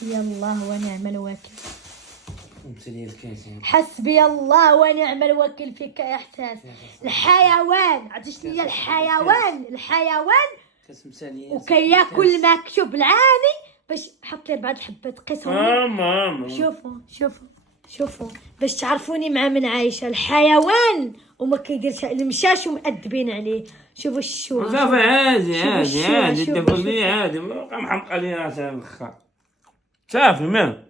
حسبي الله ونعم الوكيل. مسالي الكاسين. حسبي الله ونعم الوكيل فيك يا احساس. الحيوان عرفتي هي الحيوان وكياكل مكشوف العاني باش حط لي بعض حبات قصهم. شوفوا باش تعرفوني مع من عايشه. الحيوان وما كيديرش المشاش ومأدبين عليه. شوفوا الشوف صافي عادي دابا عادي محمق علينا راسها الخا صافي ما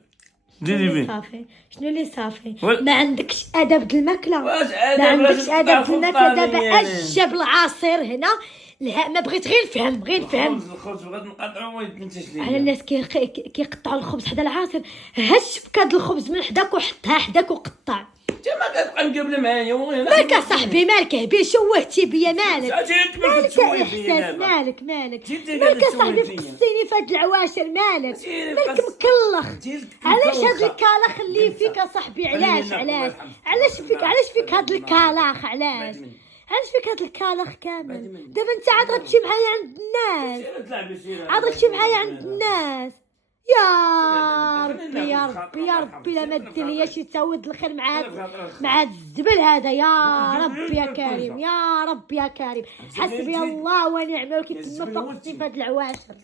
ديري بيه صافي. شنو اللي صافي؟ ما عندكش ادب الماكله. واش ما عندكش ادب ادب الماكله. دابا اجاب العصير هنا. لا ما بغيت غير نفهم الخبز بغيت نقطعو ما يتنساش ليا. على الناس كيقطعوا الخبز حدا العصير. هش بكاد الخبز من حداك وحطها حداك وقطع. انت ما كتبقى مقابله معايا مالك صاحبي مالك هبي شوهتي بيا مالك مالك احساس مالك صاحبي فقصتيني في هاد العواشر مالك مكلخ. علاش هاد الكالخ اللي فيك صاحبي علاش فيك هاد الكالخ علاش فيك هاد الكالخ كامل. دابا انت عاد غتمشي معايا عند الناس يا ربي لا ما دير ليا شي تعود الخير مع الزبل هذا. يا رب يا كريم حسبي الله ونعم الوكيل. تما فقتي في هاد العواشر.